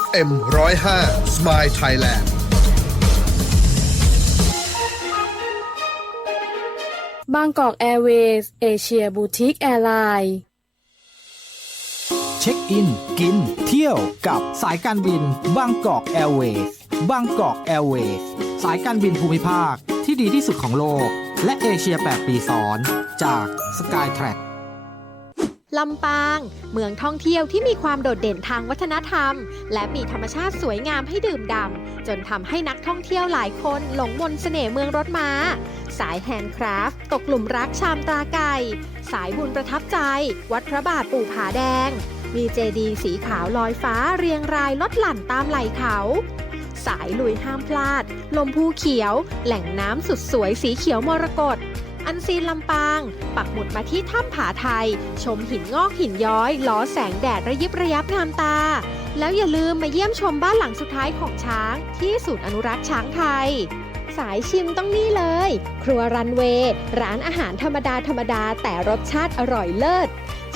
FM 105 Smile Thailand บางกอกแอร์เวย์เอเชียบูติกแอร์ไลน์เช็คอิน กิน เที่ยวกับสายการบิน บางกอกแอร์เวย์บางกอกแอร์เวย์สายการบินภูมิภาคที่ดีที่สุดของโลก และเอเชีย 8 ปีซ้อน จากสกายแทร็ก ลำปาง เมืองท่องเที่ยวที่มีความโดดเด่นทางวัฒนธรรม และมีธรรมชาติสวยงามให้ดื่มด่ำจนทำให้นักท่องเที่ยวหลายคนหลงมนต์เสน่ห์เมืองรถม้า สายแฮนด์คราฟต์ตกหลุมรักชามตราไก่ สายบุญประทับใจ วัดพระบาทปู่ผาแดง มีเจดีย์สีขาวลอยฟ้าเรียงรายลดหลั่นตามไหล่เขา สายลุยห้ามพลาด ลมภูเขียว แหล่งน้ำสุดสวยสีเขียวมรกต อันซีนลำปาง ปักหมุดมาที่ถ้ำผาไทย ชมหินงอกหินย้อยล้อแสงแดดระยิบระยับงามตา แล้วอย่าลืมมาเยี่ยมชมบ้านหลังสุดท้ายของช้าง ที่ศูนย์อนุรักษ์ช้างไทย สายชิมต้องนี่เลย ครัวรันเวย์ร้านอาหารธรรมดาธรรมดาแต่รสชาติอร่อยเลิศ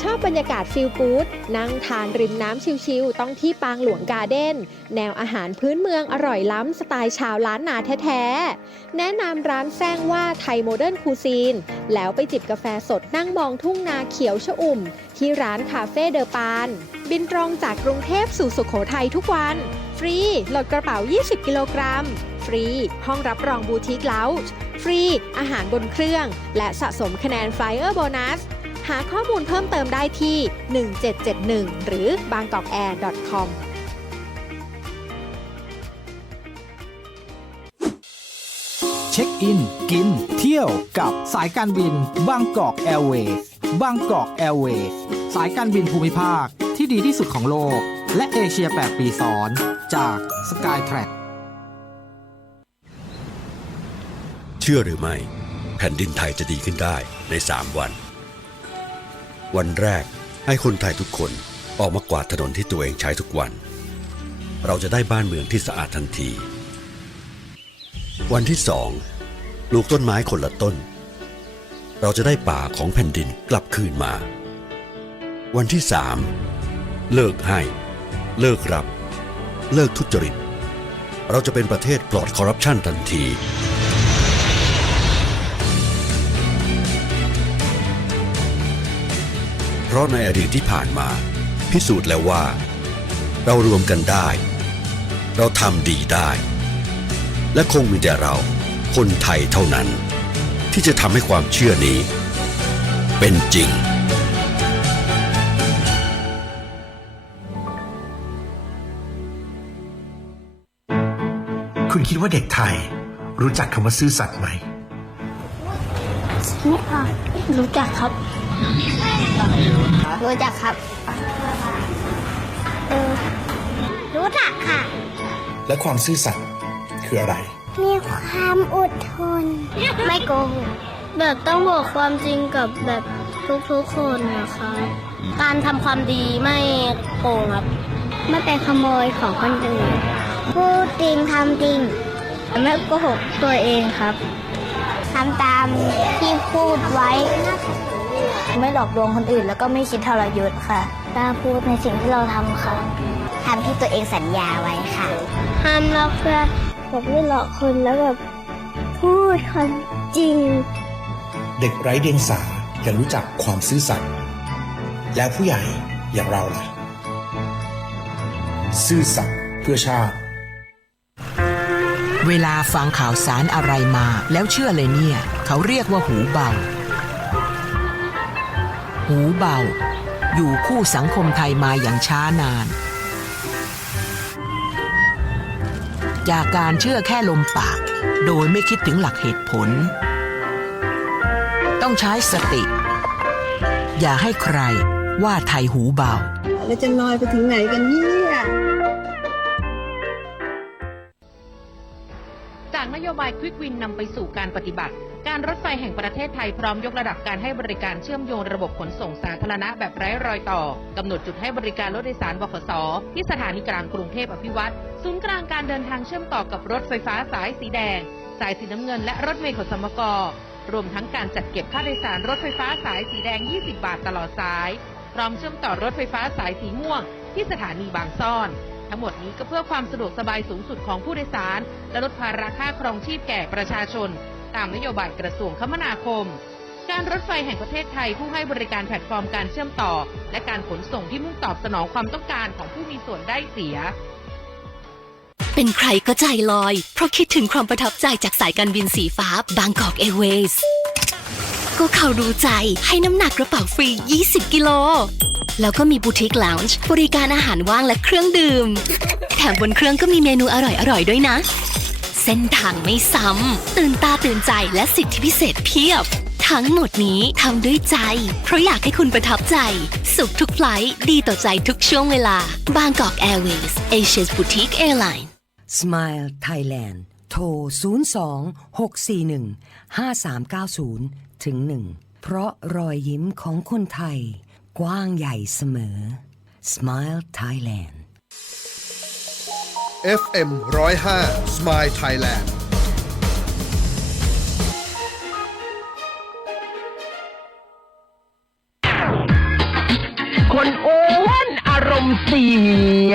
ชอบบรรยากาศฟิลกู๊ดนั่งทานริมน้ำชิลๆต้องที่ปางหลวงการ์เด้น แนวอาหารพื้นเมืองอร่อยล้ำสไตล์ชาวล้านนาแท้ๆ แนะนำร้านแซงว่าไทยโมเดิร์นคูซีน แล้วไปจิบกาแฟสดนั่งมองทุ่งนาเขียวชอุ่ม ที่ร้านคาเฟ่เดอปาน บินตรงจากกรุงเทพสู่สุขโขทัยทุกวัน ฟรีโหลดกระเป๋า 20 กิโลกรัม ฟรี ห้องรับรองบูติกเลาจ์ฟรี อาหารบนเครื่อง และสะสมคะแนนไฟเออร์โบนัส หาข้อมูลเพิ่มเติมได้ที่ 1771 หรือ bangkokair.com เช็คอิน กิน เที่ยวกับสายการบินบางกอกแอร์เวย์บางกอกแอร์เวย์สายการบินภูมิภาคที่ดีที่สุดของโลก และเอเชีย 8 ปีซ้อน จากส เชื่อหรือไม่ แผ่นดินไทยจะดีขึ้นได้ใน 3 วัน วันแรกให้คนไทยทุกคนออกมากวาดถนนที่ตัวเองใช้ทุกวัน เราจะได้บ้านเมืองที่สะอาดทันที วันที่สองปลูกต้นไม้คนละต้น เราจะได้ป่าของแผ่นดินกลับคืนมา วันที่สามเลิกให้ เลิกรับ เลิกทุจริต เราจะเป็นประเทศปลอดคอร์รัปชันทันที ราะในอดีตที่ผ่านมา พิสูจน์แล้วว่า เรารวมกันได้ เราทำดีได้ และคงมีแต่เราคนไทยเท่านั้น ที่จะทำให้ความเชื่อนี้ เป็นจริงคุณคิดว่าเด็กไทย รู้จักคำว่าซื่อสัตย์ไหม ไม่ค่ะรู้จักครับ รู้จักครับเออรู้จักค่ะ และความซื่อสัตย์คืออะไร มีความอดทน ไม่โกหกแบบต้องบอกความจริงกับแบบทุกๆคนนะครับการทำความดีไม่โกงครับไม่เป็นขโมยของคนอื่นพูดจริงทำจริงไม่โกหกตัวเองครับทำตามที่พูดไว้ ไม่หลอกลวงคนอื่น แล้วก็ไม่คิดทรยศค่ะกล้าพูดในสิ่งที่เราทำค่ะทำที่ตัวเองสัญญาไว้ค่ะ ห้ามหลอกเพื่อแบบไม่หลอกคนแล้วแบบพูดความจริง เด็กไร้เดียงสาจะรู้จักความซื่อสัตย์แล้วผู้ใหญ่อย่างเราล่ะ ซื่อสัตย์เพื่อชาติ เวลาฟังข่าวสารอะไรมาแล้วเชื่อเลยเนี่ย เขาเรียกว่าหูเบา หูเบา อยู่คู่สังคมไทยมาอย่างช้านาน จากการเชื่อแค่ลมปาก โดยไม่คิดถึงหลักเหตุผล ต้องใช้สติ อย่าให้ใครว่าไทยหูเบาแล้วจะลอยไปถึงไหนกันเนี่ยายควิกวินนำไปสู่การปฏิบัติ การรถไฟแห่งประเทศไทยพร้อมยกระดับการให้บริการเชื่อมโยงระบบขนส่งสาธารณะแบบไร้รอยต่อกำหนดจุดให้บริการรถโดยสารบขสที่สถานีกลางกรุงเทพอภิวัตรศูนย์กลางการเดินทางเชื่อมต่อกับรถไฟฟ้าสายสีแดง สายสีน้ำเงินและรถเมล์ขสมกรวมทั้งการจัดเก็บค่าโดยสารรถไฟฟ้าสายสีแดง 20 บาทตลอดสาย พร้อมเชื่อมต่อรถไฟฟ้าสายสีม่วง ที่สถานีบางซ่อน ทั้งหมดนี้ก็เพื่อความสะดวกสบายสูงสุดของผู้โดยสาร และลดภาระค่าครองชีพแก่ประชาชน ตามนโยบายกระทรวงคมนาคม การรถไฟแห่งประเทศไทยผู้ให้บริการแพลตฟอร์มการเชื่อมต่อ และการขนส่งที่มุ่งตอบสนองความต้องการของผู้มีส่วนได้เสียเป็นใครก็ใจลอย เพราะคิดถึงความประทับใจจากสายการบินสีฟ้าบางกอกเอเว ก็เขารู้ใจให้น้ำหนักกระเป๋าฟรี 20 กิโล แล้วก็มีบูติกล o ว n ์บริการอาหารว่างและเครื่องดื่ม แถมบนเครื่องก็มีเมนูอร่อยๆ ด้วยนะ เส้นทางไม่ซ้ำ ตื่นตาตื่นใจและสิทธิพิเศษเพียบ ทั้งหมดนี้ทำด้วยใจ เพราะอยากให้คุณประทับใจ สุขทุกไฟล์ดีต่อใจทุกช่วงเวลาบางกอกแอร์เวย์สเอเชียสบูติกแอร์ไลน์ Smile Thailand โทร 02 641 5390 ถึง1เพราะรอยยิ้มของคนไทย กว้างใหญ่เสมอ Smile Thailand FM 105 Smile Thailand คนอ้วนอารมณ์เสีย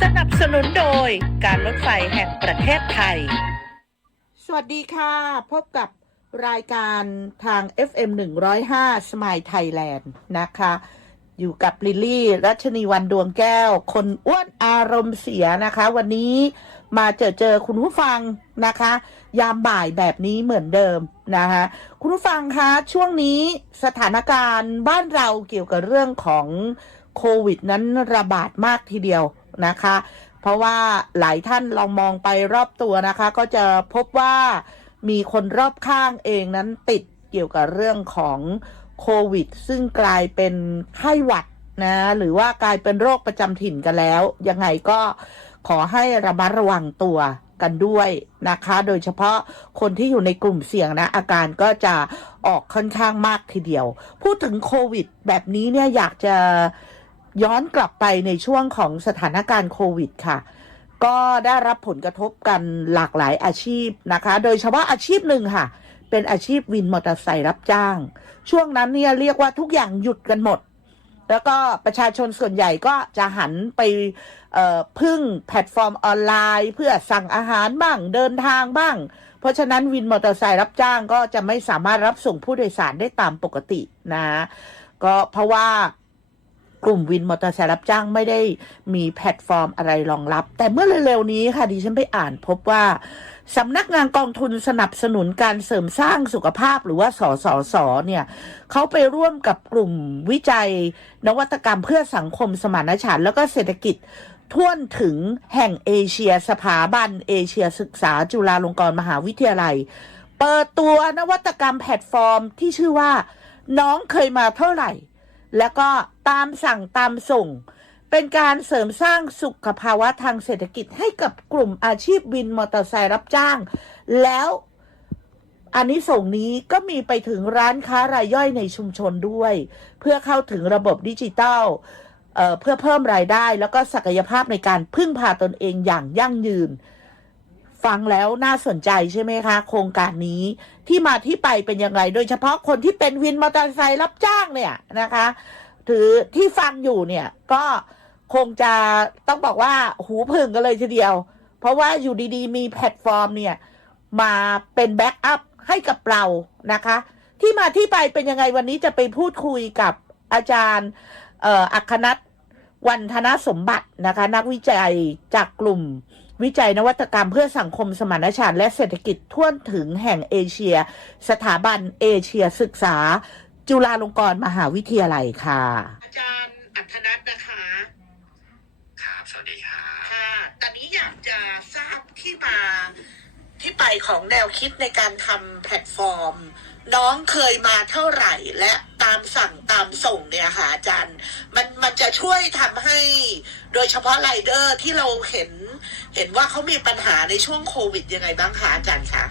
สนับสนุนโดยการรถไฟแห่งประเทศไทย สวัสดีค่ะ พบกับ รายการทาง FM 105 Smile Thailand นะคะ อยู่กับลิลลี่ รัชนีวันดวงแก้ว คนอ้วนอารมณ์เสียนะคะ วันนี้มาเจอเจอคุณผู้ฟังนะคะ ยามบ่ายแบบนี้เหมือนเดิมนะคะ คุณผู้ฟังคะ ช่วงนี้สถานการณ์บ้านเราเกี่ยวกับเรื่องของโควิดนั้นระบาดมากทีเดียวนะคะ เพราะว่าหลายท่านลองมองไปรอบตัวนะคะ ก็จะพบว่า มีคนรอบข้างเองนั้นติดเกี่ยวกับเรื่องของโควิด ซึ่งกลายเป็นไข้หวัดนะหรือว่ากลายเป็นโรคประจำถิ่นกันแล้ว ยังไงก็ขอให้ระมัดระวังตัวกันด้วยนะคะ โดยเฉพาะคนที่อยู่ในกลุ่มเสี่ยงนะ อาการก็จะออกค่อนข้างมากทีเดียว พูดถึงโควิด แบบนี้เนี่ยอยากจะย้อนกลับไปในช่วงของสถานการณ์โควิดค่ะ ก็ได้รับผลกระทบกันหลากหลายอาชีพนะคะ โดยเฉพาะอาชีพหนึ่งค่ะ เป็นอาชีพวินมอเตอร์ไซค์รับจ้าง ช่วงนั้นเนี่ยเรียกว่าทุกอย่างหยุดกันหมด แล้วก็ประชาชนส่วนใหญ่ก็จะหันไปพึ่งแพลตฟอร์มออนไลน์ เพื่อสั่งอาหารบ้างเดินทางบ้าง เพราะฉะนั้นวินมอเตอร์ไซค์รับจ้างก็จะไม่สามารถรับส่งผู้โดยสารได้ตามปกตินะ ก็เพราะว่า กลุ่มวินมอเตอร์ไซค์รับจ้างไม่ได้มีแพลตฟอร์มอะไรรองรับ แต่เมื่อเร็วๆนี้ค่ะดิฉันไปอ่านพบว่าสำนักงานกองทุนสนับสนุนการเสริมสร้างสุขภาพหรือว่าสสสเนี่ยเขาไปร่วมกับกลุ่มวิจัย นวัตกรรมเพื่อสังคมสมานฉันท์แล้วก็เศรษฐกิจท่วนถึงแห่งเอเชียสถาบันเอเชียศึกษาจุฬาลงกรณ์มหาวิทยาลัย เปิดตัวนวัตกรรมแพลตฟอร์มที่ชื่อว่า น้องเคยมาเท่าไหร่ แล้วก็ตามสั่งตามส่ง เป็นการเสริมสร้างสุขภาวะทางเศรษฐกิจให้กับกลุ่มอาชีพวินมอเตอร์ไซค์รับจ้าง แล้วอันนี้ส่งนี้ก็มีไปถึงร้านค้ารายย่อยในชุมชนด้วย เพื่อเข้าถึงระบบดิจิตัลเออเพื่อเพิ่มรายได้ แล้วก็ศักยภาพในการพึ่งพาตนเองอย่างยั่งยืน ฟังแล้วน่าสนใจใช่ไหมคะ โครงการนี้ที่มาที่ไปเป็นยังไง โดยเฉพาะคนที่เป็นวินมอเตอร์ไซค์รับจ้างเนี่ยนะคะ ถือที่ฟังอยู่เนี่ยก็คงจะต้องบอกว่าหูผึ่งกันเลยทีเดียว เพราะว่าอยู่ดีๆ มีแพลตฟอร์มเนี่ย มาเป็นแบ็กอัพให้กับเรานะคะ ที่มาที่ไปเป็นยังไงวันนี้จะไปพูดคุยกับอาจารย์อัคนัทวันธนสมบัตินะคะ นักวิจัยจากกลุ่ม วิจัยนวัตกรรมเพื่อสังคมสมานฉันท์และเศรษฐกิจทั่วถึงแห่งเอเชีย สถาบันเอเชียศึกษา จุฬาลงกรณ์มหาวิทยาลัยค่ะ อาจารย์อัธนัทนะคะ ครับ สวัสดีครับค่ะตอนนี้อยากจะทราบที่มาที่ไปของแนวคิดในการทำแพลตฟอร์ม น้องเคยมาเท่าไหร่ และตามสั่งตามส่งเนี่ยค่ะอาจารย์ มันมันจะช่วยทำให้โดยเฉพาะไรเดอร์ที่เราเห็น เห็นว่าเขามีปัญหาในช่วงโควิดยังไงบ้างคะอาจารย์คะ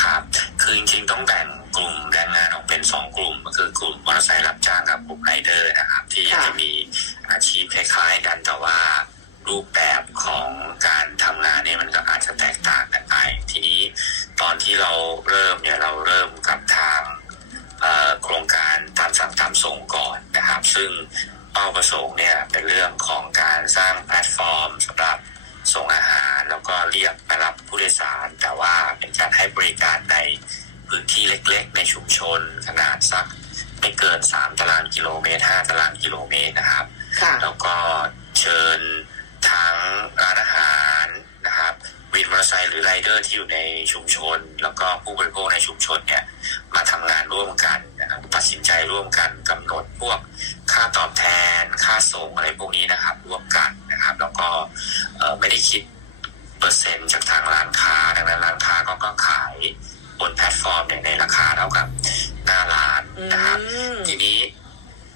ครับ คือจริงๆต้องแบ่งกลุ่มแรงงานออกเป็นสองกลุ่ม ก็คือกลุ่มมอเตอร์ไซค์รับจ้างกับกลุ่มไรเดอร์นะครับ ที่จะมีอาชีพคล้ายๆกันแต่ว่ารูปแบบของการทำงานเนี่ยมันก็อาจจะแตกต่างกันไป ทีนี้ตอนที่เราเริ่มเนี่ยเราเริ่มกับทางเอ่อโครงการตามสั่งตามส่งก่อนนะครับ ซึ่ง เป้าประสงค์เนี่ยเป็นเรื่องของการสร้างแพลตฟอร์มสำหรับส่งอาหาร แล้วก็เรียกมารับผู้โดยสาร แต่ว่าเป็นการให้บริการในพื้นที่เล็กๆ ในชุมชนขนาดสักไม่เกิน 3 ตารางกิโลเมตร 5 ตารางกิโลเมตรนะครับ แล้วก็เชิญทั้งร้านอาหาร มอเตอร์ไซค์หรือไรเดอร์ที่อยู่ในชุมชน แล้วก็ผู้บริโภคในชุมชนเนี่ยมาทำงานร่วมกันนะครับตัดสินใจร่วมกันกำหนดพวกค่าตอบแทน ค่าส่งอะไรพวกนี้นะครับร่วมกันนะครับ แล้วก็เอ่อไม่ได้คิดเปอร์เซ็นต์จากทางร้านค้าดังนั้นร้านค้าก็ก็ขายบนแพลตฟอร์มเนี่ยในราคาเท่ากับหน้าร้านนะครับทีนี้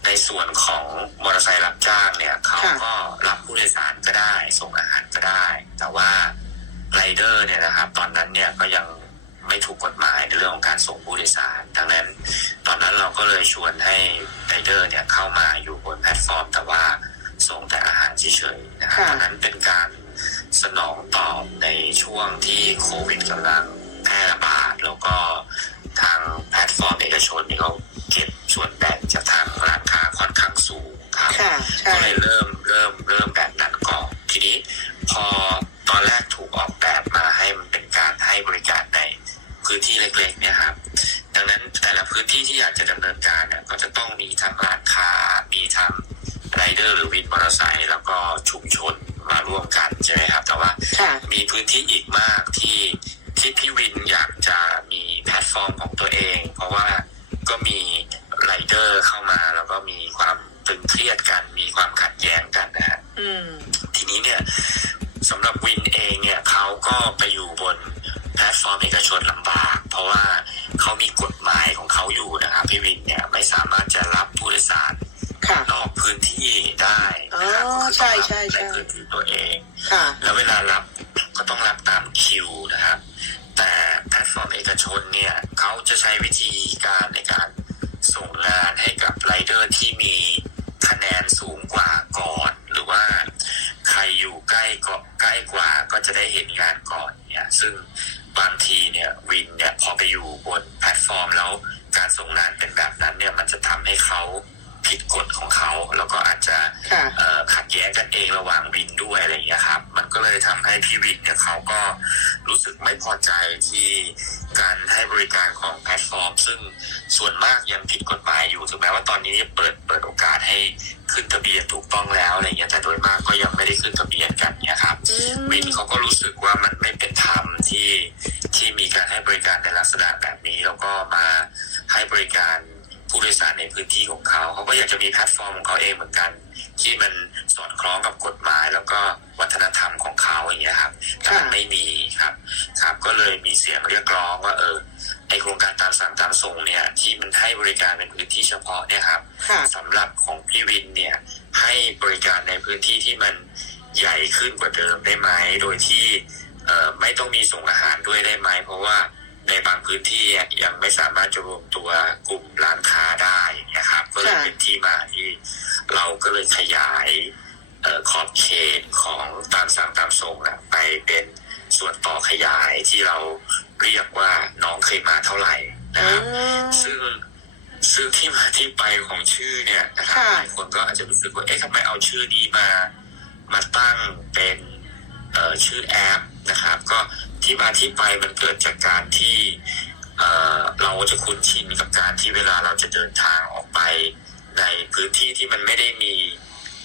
ในส่วนของมอเตอร์ไซค์รับจ้างเนี่ยเขาก็รับผู้โดยสารก็ได้ ส่งอาหารก็ได้ แต่ว่า ไรเดอร์เนี่ยนะครับ ตอนนั้นเนี่ยก็ยังไม่ถูกกฎหมายในเรื่องของการส่งผู้โดยสารดังนั้นตอนนั้นเราก็เลยชวนให้ไรเดอร์เนี่ยเข้ามาอยู่บนแพลตฟอร์ม แต่ว่าส่งแต่อาหารเฉยๆนะครับตอนนั้นเป็นการสนองตอบในช่วงที่โควิดกำลังแพร่ระบาดแล้วก็ทางแพลตฟอร์มเอกชนนี่เขาเก็บส่วนแบ่งจากทางร้านค้าค่อนข้างสูงครับก็เลยเริ่มเริ่มเริ่มแบบนั้นก่อนทีนี้พอ ที่ที่อยากจะดำเนินการเนี่ยก็จะต้องมีทั้งร้านค้า มีทั้งไรเดอร์หรือวินมอเตอร์ไซค์แล้วก็ชุมชนมาร่วมกันใช่ไหมครับ แต่ว่ามีพื้นที่อีกมากที่ที่ วิธีการในการส่งงานให้กับไรเดอร์ที่มีคะแนนสูงกว่าก่อน หรือว่าใครอยู่ใกล้ก็ใกล้กว่าก็จะได้เห็นงานก่อนเนี่ยซึ่งบางทีเนี่ยวินเนี่ยพอไปอยู่บนแพลตฟอร์มแล้วการส่งงานเป็นแบบนั้นเนี่ยมันจะทำให้เขา ผิดกฎของเขา แล้วก็อาจจะเอ่อขัดแย้งกันเองระหว่างวินด้วยอะไรอย่างเงี้ยครับ มันก็เลยทำให้พี่วินเนี่ยเขาก็รู้สึกไม่พอใจที่การให้บริการของแพลตฟอร์ม ซึ่งส่วนมากยังผิดกฎหมายอยู่ถึงแม้ว่าตอนนี้เปิดเปิดโอกาสให้ขึ้นทะเบียนถูกต้องแล้วอะไรเงี้ยแต่โดยมากก็ยังไม่ได้ขึ้นทะเบียนกันเนี่ยครับวินเขาก็รู้สึกว่ามันไม่เป็นธรรมที่ที่มีการให้บริการในลักษณะแบบนี้ แล้วก็มาให้บริการ ผู้โดยสารในพื้นที่ของเขา เขาก็อยากจะมีแพลตฟอร์มของเขาเองเหมือนกัน ที่มันสอดคล้องกับกฎหมาย แล้วก็วัฒนธรรมของเขาอย่างเงี้ยครับแต่มันไม่มีครับ ครับก็เลยมีเสียงเรียกร้องว่าเออไอโครงการตามสั่งตามส่งเนี่ย ที่มันให้บริการเป็นพื้นที่เฉพาะเนี่ยครับสำหรับของพี่วินเนี่ยให้บริการในพื้นที่ที่มันใหญ่ขึ้นกว่าเดิมได้ไหมโดยที่เอ่อไม่ต้องมีส่งอาหารด้วยได้ไหมเพราะว่า ในบางพื้นที่อะยังไม่สามารถจะรวมตัวกลุ่มร้านค้าได้นะครับ ก็เลยเป็นที่มาที่เราก็เลยขยายเอ่อขอบเขตของตามสั่งตามส่งนะไปเป็นส่วนต่อขยายที่เราเรียกว่าน้องเคยมาเท่าไหร่นะครับ ซึ่งซึ่งที่มาที่ไปของชื่อเนี่ยนะครับหลายคนก็อาจจะรู้สึกว่าเอ๊ะทำไมเอาชื่อนี้มา มาตั้งเป็นเอ่อชื่อแอป นะครับ ก็ที่มาที่ไปมันเกิดจากการที่เอ่อเราจะคุ้นชินกับการที่เวลาเราจะเดินทางออกไปในพื้นที่ที่มันไม่ได้มี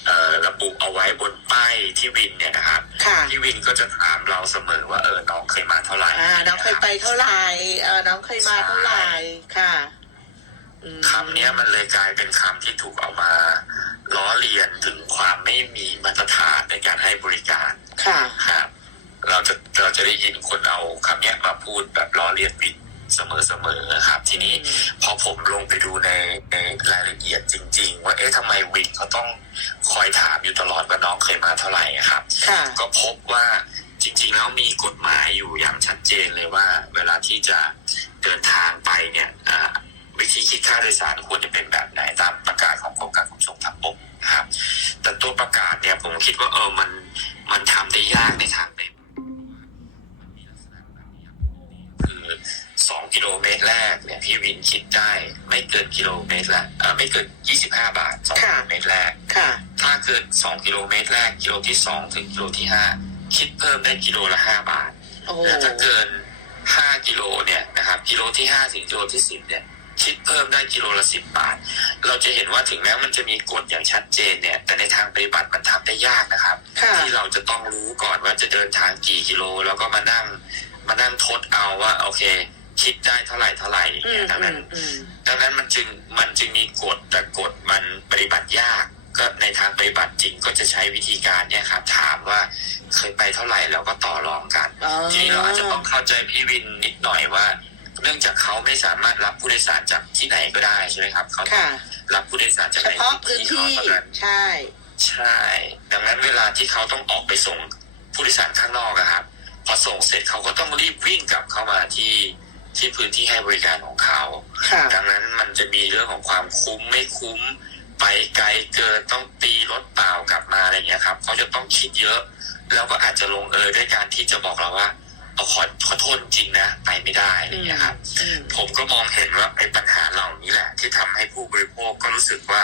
เอ่อระบุเอาไว้บนป้ายที่วินเนี่ยนะครับที่วินก็จะถามเราเสมอว่าเออน้องเคยมาเท่าไหร่อ่าน้องเคยไปเท่าไหร่เออน้องเคยมาเท่าไหร่ค่ะคำเนี้ยมันเลยกลายเป็นคำที่ถูกเอามาล้อเลียนถึงความไม่มีมาตรฐานในการให้บริการค่ะครับ เราจะเราจะได้ยินคนเอาคำเนี้ยมาพูดแบบล้อเลียนวินเสมอๆครับ ทีนี้พอผมลงไปดูในในรายละเอียดจริง ๆ ว่าเอ๊ะทำไมวินเขาต้องคอยถามอยู่ตลอดว่าน้องเคยมาเท่าไหร่อะครับก็พบว่าจริงๆแล้วมีกฎหมายอยู่อย่างชัดเจนเลยว่า เวลาที่จะเดินทางไปเนี่ยอ่าวิธีคิดค่าโดยสารควรจะเป็นแบบไหนตามประกาศของกรมการขนส่งทางบกนะครับ แต่ตัวประกาศเนี่ยผมคิดว่าเออมันมันทำได้ยากในทางหนึ่ง สองกิโลเมตรแรกเนี่ยพี่วินคิดได้ไม่เกินกิโลเมตรละเออไม่เกินยี่สิบห้าบาทสองกิโลเมตรแรกค่ะถ้าเกินสองกิโลเมตรแรกกิโลที่สองถึงกิโลที่ห้าคิดเพิ่มได้กิโลละห้าบาทโอ้แต่ถ้าเกินห้ากิโลเนี่ยนะครับกิโลที่ห้าถึงกิโลที่สิบเนี่ยคิดเพิ่มได้กิโลละสิบบาท เราจะเห็นว่าถึงแม้มันจะมีกฎอย่างชัดเจนเนี่ย แต่ในทางปฏิบัติมันทำได้ยากนะครับ ที่เราจะต้องรู้ก่อนว่าจะเดินทางกี่กิโล แล้วก็มานั่งมานั่งทดเอาว่าโอเค คิดได้เท่าไหร่เท่าไหร่อย่างเงี้ยดังนั้นดังนั้นมันจึงมันจึงมีกฎแต่กฎมันปฏิบัติยาก ก็ในทางปฏิบัติจริงก็จะใช้วิธีการเนี่ยครับถามว่าเคยไปเท่าไหร่แล้วก็ต่อรองกันอ๋อทีนี้เราอาจจะต้องเข้าใจพี่วินนิดหน่อยว่า เนื่องจากเขาไม่สามารถรับผู้โดยสารจากที่ไหนก็ได้ใช่ไหมครับเขาต้องค่ะรับผู้โดยสารจากเฉในพาะพื้นที่เขาที่เท่านั้นใช่ใช่ ดังนั้นเวลาที่เขาต้องออกไปส่งผู้โดยสารข้างนอกอะครับ พอส่งเสร็จเขาก็ต้องรีบวิ่งกลับเข้ามาที่ ที่พื้นที่ให้บริการของเขา ค่ะดังนั้นมันจะมีเรื่องของความคุ้มไม่คุ้ม ไปไกลเกินต้องตีรถเปล่ากลับมาอะไรเงี้ยครับเขาจะต้องคิดเยอะ แล้วก็อาจจะลงเอยด้วยการที่จะบอกเราว่าเอาขอขอโทษจริงนะ ไปไม่ได้อะไรเงี้ยครับผมก็มองเห็นว่าไอ้ปัญหาเหล่านี้แหละ ที่ทำให้ผู้บริโภคก็รู้สึกว่า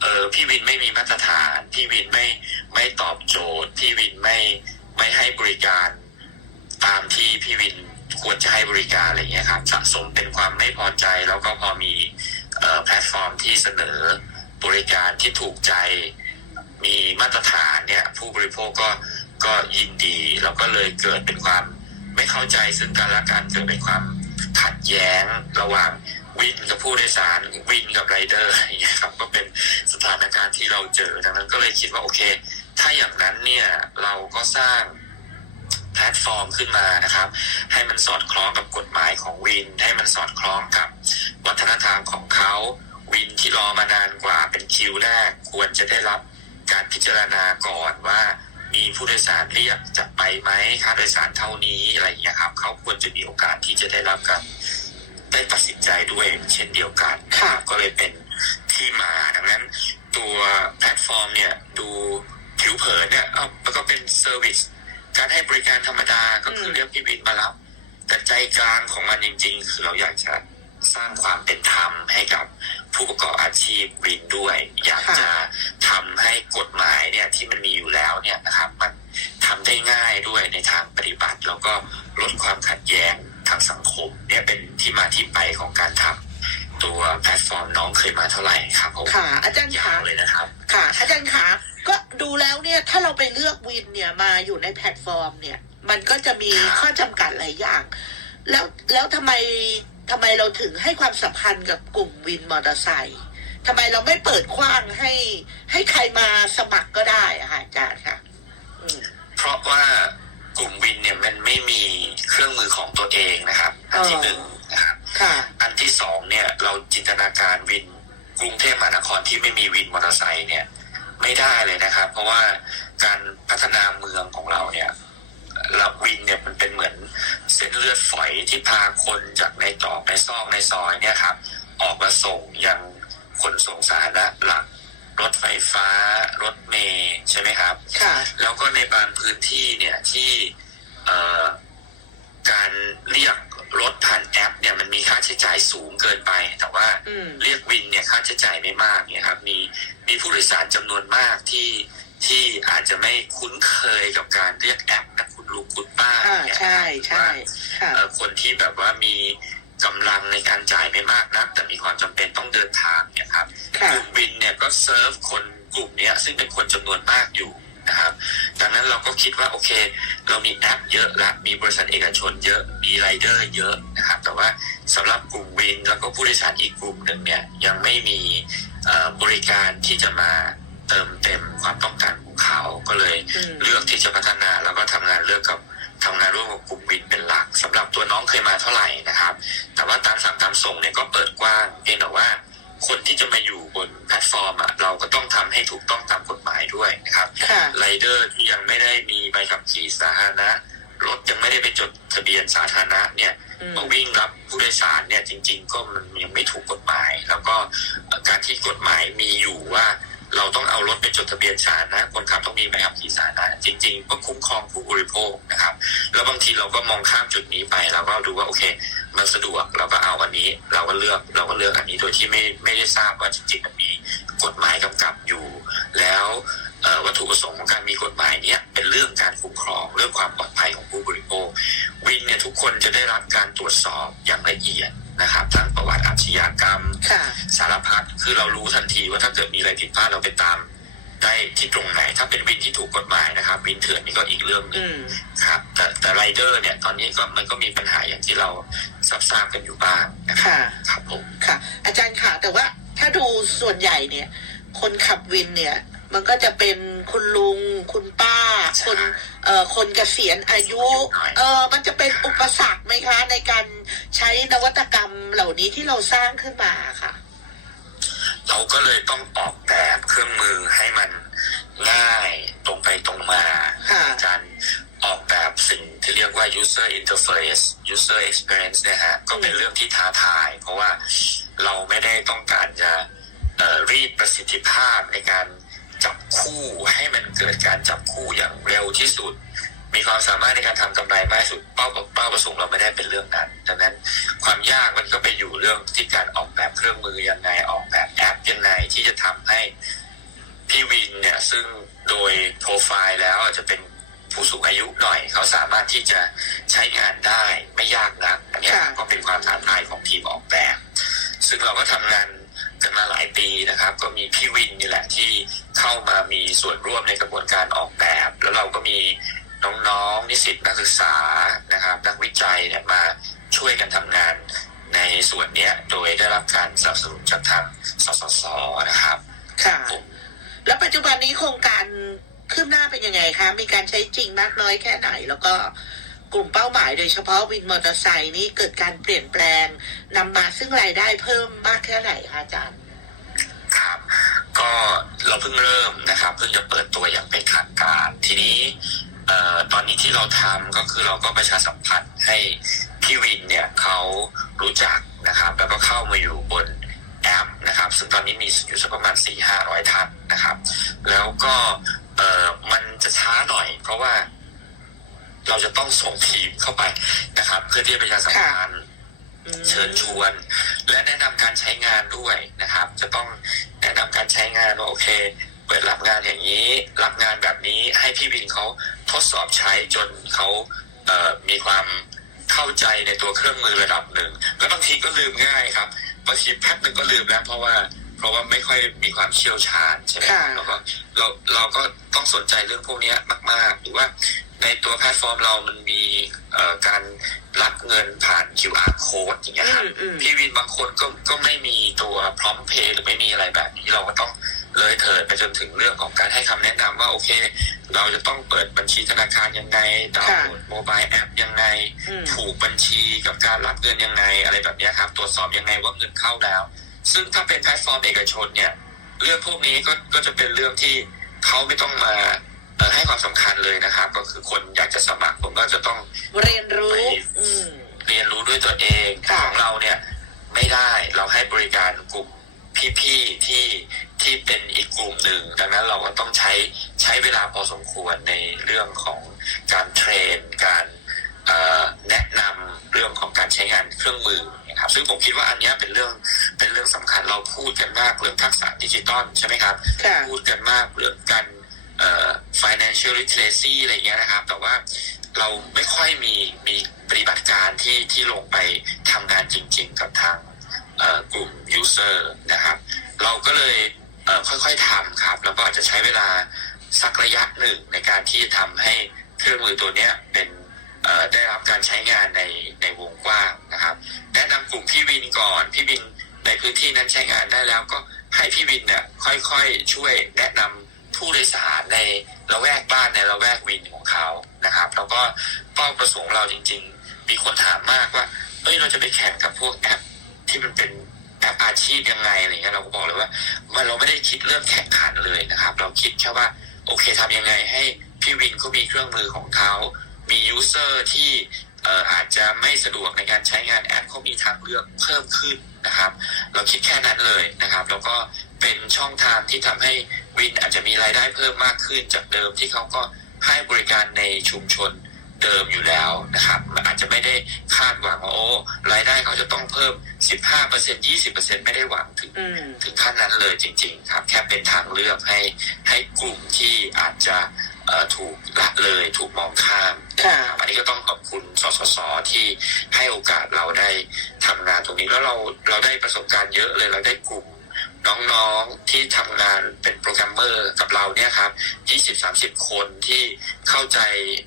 เออพี่วินไม่มีมาตรฐาน พี่วินไม่ไม่ตอบโจทย์ พี่วินไม่ไม่ให้บริการ ตามที่พี่วิน ควรจะให้บริการอะไรเงี้ยครับสะสมเป็นความไม่พอใจแล้วก็พอมีแพลตฟอร์มที่เสนอบริการที่ถูกใจ มีมาตรฐานเนี่ยผู้บริโภคก็ก็ยินดีแล้วก็เลยเกิดเป็นความไม่เข้าใจซึ่งกันและกันเกิดเป็นความขัดแย้งระหว่างวินกับผู้โดยสารวินกับไรเดอร์อย่างเงี้ยครับก็เป็นสถานการณ์ที่เราเจอดังนั้นก็เลยคิดว่าโอเค ถ้าอย่างนั้นเนี่ยเราก็สร้าง ตฟอร์มขึ้นมานะครับ ให้มันสอดคล้องกับกฎหมายของวิน ให้มันสอดคล้องกับวัฒนธรรมของเขา วินที่รอมานานกว่าเป็นคิวแรก ควรจะได้รับการพิจารณาก่อนว่ามีผู้โดยสารเรียกจะไปไหมค่าโดยสารเท่านี้อะไรอย่างเงี้ยครับ เขาควรจะมีโอกาสที่จะได้รับการได้ตัดสินใจด้วยเช่นเดียวกันครับก็เลยเป็นที่มาดังนั้น ตัวแพลตฟอร์มเนี่ยดูผิวเผินเนี่ยเอาแล้วก็เป็นเซอร์วิส การให้บริการธรรมดาก็คือเรียกพี่วินมารับแต่ใจกลางของมันจริง ๆ คือเราอยากจะสร้างความเป็นธรรมให้กับผู้ประกอบอาชีพวินด้วย อยากจะทำให้กฎหมายเนี่ยที่มันมีอยู่แล้วเนี่ยนะครับ มันทำได้ง่ายด้วยในทางปฏิบัติ แล้วก็ลดความขัดแย้งทางสังคม เนี่ยเป็นที่มาที่ไปของการทำตัวแพลตฟอร์มน้องเคยมาเท่าไหร่ครับผมค่ะอาจารย์ยาคะวเลยนะครับ ค่ะ อาจารย์คะาเราไปเลือกวินเนี่ยมาอยู่ในแพลตฟอร์มเนี่ย มันก็จะมีข้อจำกัดหลายอย่าง แล้วแล้วทำไมทำไมเราถึงให้ความสำคัญกับกลุ่มวินมอเตอร์ไซค์ทำไมเราไม่เปิดกว้างให้ให้ใครมาสมัครก็ได้อะค่ะอาจารย์ค่ะเพราะว่ากลุ่มวินเนี่ยมันไม่มีเครื่องมือของตัวเองนะครับ อันที่หนึ่งนะครับค่ะอันที่สองเนี่ยเราจินตนาการวินกรุงเทพมหานครที่ไม่มีวินมอเตอร์ไซค์เนี่ย ไม่ได้เลยนะครับ เพราะว่า การพัฒนาเมืองของเราเนี่ยเราวินเนี่ยมันเป็นเหมือนเส้นเลือดฝอยที่พาคนจากในตรอกในซอกในซอยเนี่ยครับออกมาส่งยังขนส่งสาธารณะหลักรถไฟฟ้ารถเมล์ใช่ไหมครับค่ะแล้วก็ในบางพื้นที่เนี่ยที่เอ่อการเรียกรถผ่านแอป เนี่ยมันมีค่าใช้จ่ายสูงเกินไป แต่ว่าอืมเรียกวินเนี่ยค่าใช้จ่ายไม่มากเนี่ยครับมีมีผู้โดยสารจำนวนมากที่ ที่อาจจะไม่คุ้นเคยกับการเรียกแอปนะคุณลุงคุณป้าอ่าเนี่ยใช่ใช่ค่ะเอ่อคนที่แบบว่ามีกำลังในการจ่ายไม่มากนัก แต่มีความจำเป็นต้องเดินทางเนี่ยครับค่ะกลุ่มวินเนี่ยก็เซิร์ฟคนกลุ่มเนี้ยซึ่งเป็นคนจำนวนมากอยู่นะครับ ดังนั้นเราก็คิดว่าโอเค เรามีแอปเยอะละมีบริษัทเอกชนเยอะมีไรเดอร์เยอะนะครับแต่ว่าสำหรับกลุ่มวินแล้วก็ผู้โดยสารอีกกลุ่มหนึ่งเนี่ยยังไม่มีเอ่อบริการที่จะมา เติมเต็มความต้องการของเขาก็เลยอืมเลือกที่จะพัฒนาแล้วก็ทำงานเลือกกับทำงานร่วมกับกลุ่มวินเป็นหลักสำหรับตัวน้องเคยมาเท่าไหร่นะครับ แต่ว่าตามสั่งตามส่งเนี่ยก็เปิดกว้างเพียงแต่ว่าคนที่จะมาอยู่บนแพลตฟอร์มอะเราก็ต้องทำให้ถูกต้องตามกฎหมายด้วยนะครับค่ะไรเดอร์ที่ยังไม่ได้มีใบขับขี่สาธารณะรถยังไม่ได้ไปจดทะเบียนสาธารณะเนี่ยอืมมาวิ่งรับผู้โดยสารเนี่ยจริง ๆ ก็มันยังไม่ถูกกฎหมาย แล้วก็การที่กฎหมายมีอยู่ว่า เราต้องเอารถไปจดทะเบียนสาธารณะคนขับต้องมีใบขับขี่สาธารณะจริงๆก็คุ้มครองผู้บริโภคนะครับ แล้วบางทีเราก็มองข้ามจุดนี้ไปเราก็ดูว่าโอเค มันสะดวกเราก็เอาอันนี้ เราก็เลือกเราก็เลือกอันนี้โดยที่ไม่ไม่ได้ทราบว่าจริงๆมันมีกฎหมายกำกับอยู่ แล้ววัตถุประสงค์ของการมีกฎหมายเนี้ยเป็นเรื่องการคุ้มครองเรื่องความปลอดภัยของผู้บริโภควินเนี่ยทุกคนจะได้รับการตรวจสอบอย่างละเอียด นะครับทั้งประวัติอาชญากรรมสารพัดคือเรารู้ทันทีว่าถ้าเกิดมีอะไรผิดพลาดเราไปตามได้ที่ตรงไหน ถ้าเป็นวินที่ถูกกฎหมายนะครับ วินเถื่อนนี่ก็อีกเรื่องหนึงครับ แต่แต่ไรเดอร์เนี่ยตอนนี้ก็มันก็มีปัญหาอย่างที่เราทราบทราบกันอยู่บ้างนะครับค่ะครับผมค่ะ อาจารย์ค่ะแต่ว่าถ้าดูส่วนใหญ่เนี่ย คนขับวินเนี่ย มันก็จะเป็นคุณลุง คุณป้า คนเอ่อคนเกษียณอายุเออมันจะเป็นอุปสรรคไหมคะ ในการใช้นวัตกรรมเหล่านี้ที่เราสร้างขึ้นมาค่ะ เราก็เลยต้องออกแบบเครื่องมือให้มันง่ายตรงไปตรงมาการออกแบบสิ่งที่เรียกว่า user interface user experience เนะฮะก็เป็นเรื่องที่ท้าทาย เพราะว่าเราไม่ได้ต้องการจะเอ่อรีดประสิทธิภาพในการ จับคู่ให้มันเกิดการจับคู่อย่างเร็วที่สุด มีความสามารถในการทำกำไรมากที่สุดเป้าเป้าประสงค์เราไม่ได้เป็นเรื่องนั้นดังนั้นความยากมันก็ไปอยู่เรื่องที่การออกแบบเครื่องมือยังไงออกแบบแอปยังไงที่จะทำให้พี่วินเนี่ยซึ่งโดยโปรไฟล์แล้วอาจจะเป็นผู้สูงอายุหน่อย เขาสามารถที่จะใช้งานได้ไม่ยากนักอันเนี้ยก็เป็นความท้าทายของทีมออกแบบ ซึ่งเราก็ทำงานกันมาหลายปีนะครับ ก็มีพี่วินนี่แหละที่ เข้ามามีส่วนร่วมในกระบวนการออกแบบ แล้วเราก็มีน้องๆ นิสิตนักศึกษานะครับนักวิจัยเนี่ยมาช่วยกันทำงานในส่วนนี้โดยได้รับการสนับสนุนจากทางสสสนะครับค่ะแล้วปัจจุบันนี้โครงการคืบหน้าเป็นยังไงคะมีการใช้จริงมากน้อยแค่ไหน แล้วก็กลุ่มเป้าหมายโดยเฉพาะวินมอเตอร์ไซค์นี่เกิดการเปลี่ยนแปลงนำมาซึ่งรายได้เพิ่มมากแค่ไหนคะอาจารย์ ก็เราเพิ่งเริ่มนะครับเพิ่งจะเปิดตัวอย่างเป็นทางการ ทีนี้เอ่อตอนนี้ที่เราทำก็คือเราก็ประชาสัมพันธ์ให้พี่วินเนี่ยเขารู้จักนะครับ แล้วก็เข้ามาอยู่บนแอปนะครับ ซึ่งตอนนี้มีอยู่สักประมาณ4ี่ห้าร้อยท่านนะครับ แล้วก็เอ่อมันจะช้าหน่อย เพราะว่า เราจะต้องส่งทีมเข้าไปนะครับ เพื่อที่จะประชาสัมพันธ์เชิญชวน และแนะนำการใช้งานด้วยนะครับ จะต้อง แนะนำการใช้งานว่าโอเค เปิดรับงานอย่างนี้ รับงานแบบนี้ให้พี่วินเขาทดสอบใช้จนเขาเอ่อมีความเข้าใจในตัวเครื่องมือระดับหนึ่ง แล้วบางทีก็ลืมง่ายครับบางทีแป๊บหนึ่งก็ลืมแล้วเพราะว่าเพราะว่าไม่ค่อยมีความเชี่ยวชาญใช่ไหมแล้วก็เราเราก็ต้องสนใจเรื่องพวกเนี้ยมาก ๆ หรือว่า ในตัวแพลตฟอร์มเรามันมีเอ่อการรับเงินผ่าน QR code อย่างเงี้ยครับพี่วินบางคนก็ก็ไม่มีตัวพร้อมเพย์หรือไม่มีอะไรแบบนี้เราก็ต้องเลยเถิดไปจนถึงเรื่องของการให้คำแนะนำว่าโอเค เราจะต้องเปิดบัญชีธนาคารยังไงดาวน์โหลดโมบายแอปยังไง ผูกบัญชีกับการรับเงินยังไงอะไรแบบเนี้ยครับ ตรวจสอบยังไงว่าเงินเข้าแล้ว ซึ่งถ้าเป็นแพลตฟอร์มเอกชนเนี่ย เรื่องพวกนี้ก็ก็จะเป็นเรื่องที่เขาไม่ต้องมาเอ่อ ให้ความสำคัญเลยนะครับ ก็คือคนอยากจะสมัครผมก็จะต้องเรียนรู้เรียนรู้ด้วยตัวเองของเราเนี่ยไม่ได้เราให้บริการกลุ่มพี่ๆที่ที่เป็นอีกกลุ่มหนึ่งดังนั้นเราก็ต้องใช้ใช้เวลาพอสมควรในเรื่องของการเทรน การเอ่อแนะนำเรื่องของการใช้งานเครื่องมือนะครับซึ่งผมคิดว่าอันเนี้ยเป็นเรื่องเป็นเรื่องสำคัญเราพูดกันมากเรื่องทักษะดิจิตอลใช่ไหมครับ พูดกันมากเรื่องการเอ่อ financial literacy อะไรเงี้ยนะครับ แต่ว่าเราไม่ค่อยมีมีปฏิบัติการที่ที่ลงไปทำงานจริง ๆ กับทางกลุ่ม user นะครับ เราก็เลยเค่อยๆทำครับ แล้วก็อาจจะใช้เวลาสักระยะหนึ่งในการที่จะทำให้เครื่องมือตัวเนี้ยเป็นได้รับการใช้งานในในวงกว้างนะครับแนะนำกลุ่มพี่วินก่อนพี่วินในพื้นที่นั้นใช้งานได้แล้วก็ให้พี่วินเนี่ยค่อยๆ ช่วยแนะนำ ผู้โดยสารในละแวกบ้านในละแวกวินของเขานะครับ แล้วก็เป้าประสงค์เราจริง ๆ มีคนถามมากว่าเอ้ยเราจะไปแข่งกับพวกแอปที่มันเป็นแอปอาชีพยังไงอะไรเงี้ยเราก็บอกเลยว่ามันเราไม่ได้คิดเรื่องแข่งขันเลยนะครับ เราคิดแค่ว่าโอเคทำยังไงให้พี่วินเขามีเครื่องมือของเขา มียูเซอร์ที่เอ่ออาจจะไม่สะดวกในการใช้งานแอปเขามีทางเลือกเพิ่มขึ้นนะครับ เราคิดแค่นั้นเลยนะครับ แล้วก็ เป็นช่องทางที่ทำให้วินอาจจะมีรายได้เพิ่มมากขึ้นจากเดิมที่เขาก็ให้บริการในชุมชนเดิมอยู่แล้วนะครับมันอาจจะไม่ได้คาดหวังว่าโอ้รายได้เขาจะต้องเพิ่ม 15% 20%ไม่ได้หวังถึงอืมถึงขั้นนั้นเลยจริง ๆ ครับ แค่เป็นทางเลือกให้ให้กลุ่มที่อาจจะเอ่อถูกละเลยถูกมองข้ามค่ะอันนี้ก็ต้องขอบคุณสสสที่ให้โอกาสเราได้ทำงานตรงนี้แล้วเราเราได้ประสบการณ์เยอะเลยเราได้กลุ่ม น้องๆที่ทำงานเป็นโปรแกรมเมอร์กับเราเนี่ยครับ 20-30 คนที่เข้าใจ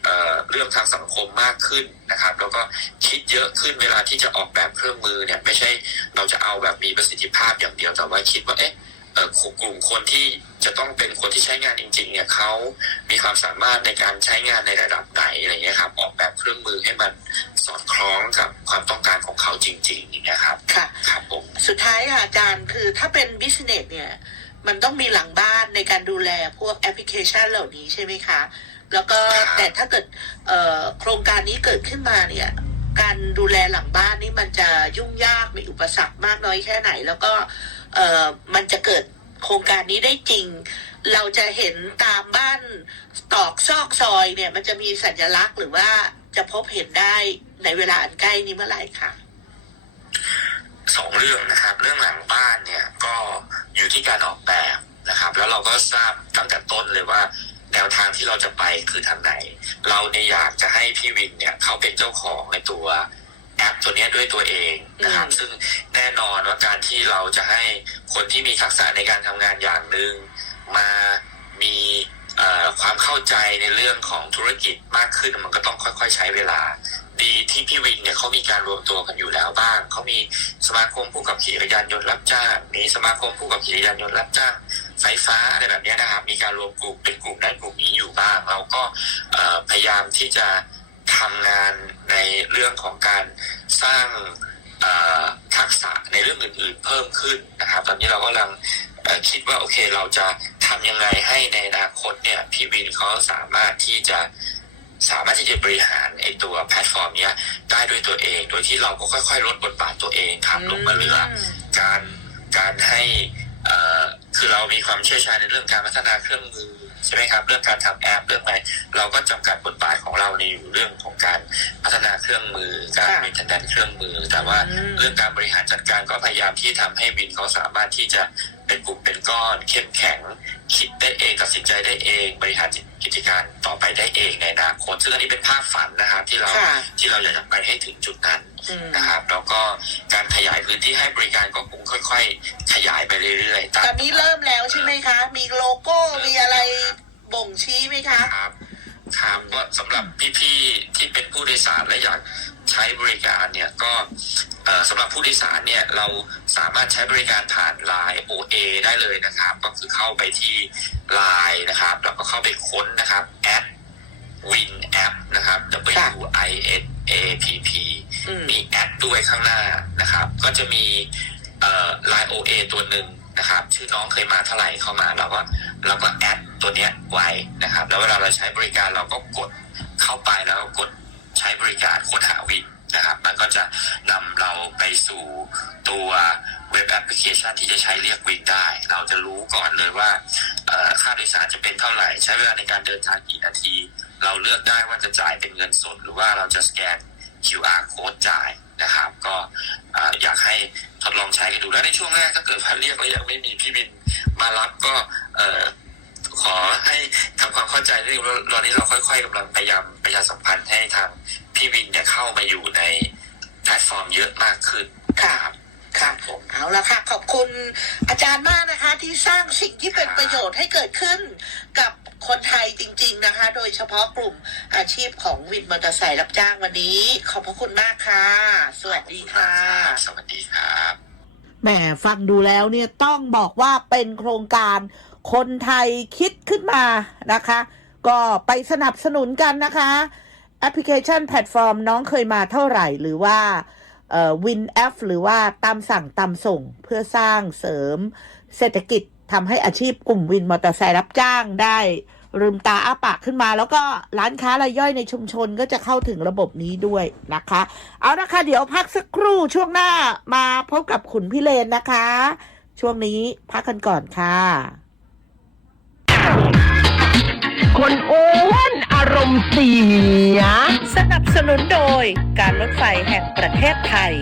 เเรื่องทางสังคมมากขึ้นนะครับ แล้วก็คิดเยอะขึ้นเวลาที่จะออกแบบเครื่องมือเนี่ยไม่ใช่เราจะเอาแบบมีประสิทธิภาพอย่างเดียวแต่ว่าคิดว่าเอ๊ะ กลุ่มคนที่จะต้องเป็นคนที่ใช้งานจริง ๆ เนี่ยเขามีความสามารถในการใช้งานในระดับไหนอะไรเงี้ยครับ ออกแบบเครื่องมือให้มันสอดคล้องกับความต้องการของเขาจริงๆอย่างเงี้ยครับค่ะครับผมสุดท้ายค่ะอาจารย์คือถ้าเป็นบิสเนสเนี่ยมันต้องมีหลังบ้านในการดูแลพวกแอปพลิเคชันเหล่านี้ใช่ไหมคะ แล้วก็แต่ถ้าเกิดเอ่อโครงการนี้เกิดขึ้นมาเนี่ยการดูแลหลังบ้านนี่มันจะยุ่งยากมีอุปสรรคมากน้อยแค่ไหน แล้วก็ เอ่อมันจะเกิดโครงการนี้ได้จริง เราจะเห็นตามบ้านตอกซอกซอยเนี่ย มันจะมีสัญลักษณ์หรือว่าจะพบเห็นได้ในเวลาอันใกล้นี้เมื่อไหร่คะสองเรื่องนะครับ เรื่องหลังบ้านเนี่ยก็อยู่ที่การออกแบบนะครับ แล้วเราก็ทราบตั้งแต่ต้นเลยว่าแนวทางที่เราจะไปคือทางไหน เราเนี่ยอยากจะให้พี่วินเนี่ยเขาเป็นเจ้าของในตัว แอปตัวเนี้ยด้วยตัวเองนะครับ ซึ่งแน่นอนว่าการที่เราจะให้คนที่มีทักษะในการทำงานอย่างหนึ่งมามีเอ่อความเข้าใจในเรื่องของธุรกิจมากขึ้นมันก็ต้องค่อยๆใช้เวลา ดีที่พี่วินเนี่ยเขามีการรวมตัวกันอยู่แล้วบ้างเขามีสมาคมผู้ขับขี่จักรยานยนต์รับจ้างมีสมาคมผู้ขับขี่จักรยานยนต์รับจ้างไฟฟ้าอะไรแบบเนี้ยนะครับมีการรวมกลุ่มเป็นกลุ่มนั้นกลุ่มนี้อยู่บ้าง เราก็เอ่อพยายามที่จะ ทำงานในเรื่องของการสร้างเอ่อทักษะในเรื่องอื่นๆเพิ่มขึ้นนะครับตอนนี้เรากำลังเอ่อคิดว่าโอเคเราจะทำยังไงให้ในอนาคตเนี่ยพี่วินเขาสามารถที่จะสามารถที่จะบริหารไอตัวแพลตฟอร์มเนี้ยได้ด้วยตัวเอง โดยที่เราก็ค่อยๆ ลดบทบาทตัวเองครับลงมาเหลือการการให้เอ่อคือเรามีความเชี่ยวชาญในเรื่องการพัฒนาเครื่องมือ ใช่ไหมครับเรื่องการทำแอปเรื่องอะไรเราก็จำกัดบทบาทของเราในอยู่เรื่องของการพัฒนาเครื่องมือการมีทันดันเครื่องมือ แต่ว่าเรื่องการบริหารจัดการก็พยายามที่ทำให้วินเขาสามารถที่จะเป็นกลุ่มเป็นก้อน เข้มแข็ง คิดได้เองตัดสินใจได้เองบริหาร กิจการต่อไปได้เองในอนาคตซึ่งอันนี้เป็นภาพฝันนะครับที่เราค่ะที่เราอยากจะไปให้ถึงจุดนั้นอืม นะครับแล้วก็การขยายพื้นที่ให้บริการก็คงค่อย ๆ ขยายไปเรื่อยๆตอนนี้เริ่มแล้วใช่ไหมคะ มีโลโก้ มีอะไรบ่งชี้ไหมคะ ครับครับก็สำหรับพี่ๆที่เป็นผู้โดยสารและอยาก ใช้บริการเนี่ยก็เอ่อสำหรับผู้โดยสารเนี่ยเราสามารถใช้บริการผ่าน Line OA ได้เลยนะครับ ก็คือเข้าไปที่ Line นะครับ แล้วก็เข้าไปค้นนะครับแอด Win App นะครับ W I N A P P มีแอดด้วยข้างหน้านะครับ ก็จะมีเอ่อ Line OA ตัวหนึ่งนะครับชื่อน้องเคยมาเท่าไหร่เข้ามาเราก็เราก็แอดตัวเนี้ยไว้นะครับ แล้วเวลาเราใช้บริการเราก็กดเข้าไปแล้วก็กด ใช้บริการค้นหาวินนะครับ มันก็จะนำเราไปสู่ตัวเว็บแอปพลิเคชันที่จะใช้เรียกวินได้ เราจะรู้ก่อนเลยว่าค่าโดยสารจะเป็นเท่าไหร่ ใช้เวลาในการเดินทางกี่นาที เราเลือกได้ว่าจะจ่ายเป็นเงินสด หรือว่าเราจะสแกน QR code จ่ายนะครับ ก็อยากให้ทดลองใช้กันดูแล้วในช่วงแรกถ้าเกิดพันเรียกแล้วยังไม่มีพี่บินมารับก็ ขอให้ทำความเข้าใจนิดนึงว่าตอนนี้เราค่อยๆกำลังพยายามประชาสัมพันธ์ให้ทางพี่บินเนี่ยเข้ามาอยู่ในแพลตฟอร์มเยอะมากขึ้นค่ะค่ะเอาละค่ะ ขอบคุณอาจารย์มากนะคะ ที่สร้างสิ่งที่เป็นประโยชน์ให้เกิดขึ้นกับคนไทยจริง ๆนะคะ โดยเฉพาะกลุ่มอาชีพของวินมอเตอร์ไซค์รับจ้างวันนี้ ขอบพระคุณมากค่ะ สวัสดีค่ะ สวัสดีครับแหมฟังดูแล้วเนี่ยต้องบอกว่าเป็นโครงการ คนไทยคิดขึ้นมานะคะ ก็ไปสนับสนุนกันนะคะ แอปพลิเคชันแพลตฟอร์มน้องเคยมาเท่าไหร่หรือว่าวินแอฟหรือว่าตามสั่งตามส่งเพื่อสร้างเสริมเศรษฐกิจทำให้อาชีพกลุ่มวินมอเตอร์ไซค์รับจ้างได้ลืมตาอ้าปากขึ้นมาแล้วก็ร้านค้ารายย่อยในชุมชนก็จะเข้าถึงระบบนี้ด้วยนะคะ เอานะคะ เดี๋ยวพักสักครู่ช่วงหน้ามาพบกับขุนพี่เลนนะคะ ช่วงนี้พักกันก่อนค่ะ คนอ้วนอารมณ์เสีย สนับสนุนโดยการรถไฟแห่งประเทศไทย